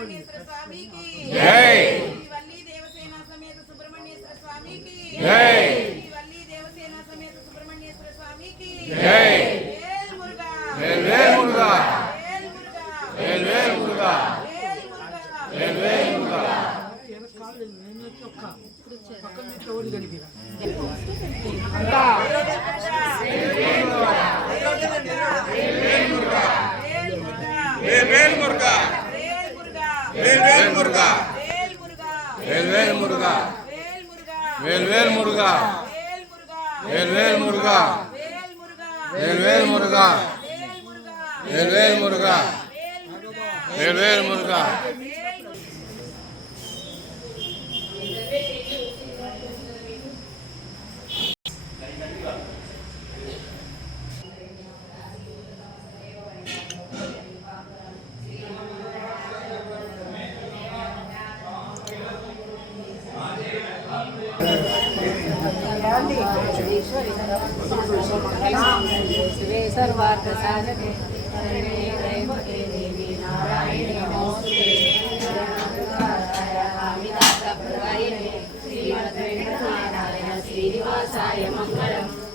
సుబ్రహ్మణ్యేశ్వర స్వామికి జై వల్లి దేవసేన సమేత సుబ్రహ్మణ్యేశ్వర స్వామికి జై వల్లి దేవసేన సమేత సుబ్రహ్మణ్యేశ్వర స్వామికి జై వేల్ మురుగా వేల్ వేల్ మురుగా వేల్ మురుగా వేల్ వేల్ మురుగా వేల్ మురుగా వేల్ వేల్ మురుగా వేల్ వేల్ మురుగా వేల్ వేల్ మురుగా వేల్ వేల్ మురుగా వేల్ వేల్ మురుగా వేల్ వేల్ మురుగా వేల్ వేల్ మురుగా వేల్ వేల్ మురుగా వేల్ వేల్ మురుగా सर्वार्थ साधके देवी नारायणी नमोस्तुते श्रीमद् वेंकटनारायण श्रीनिवासाय मंगलम्।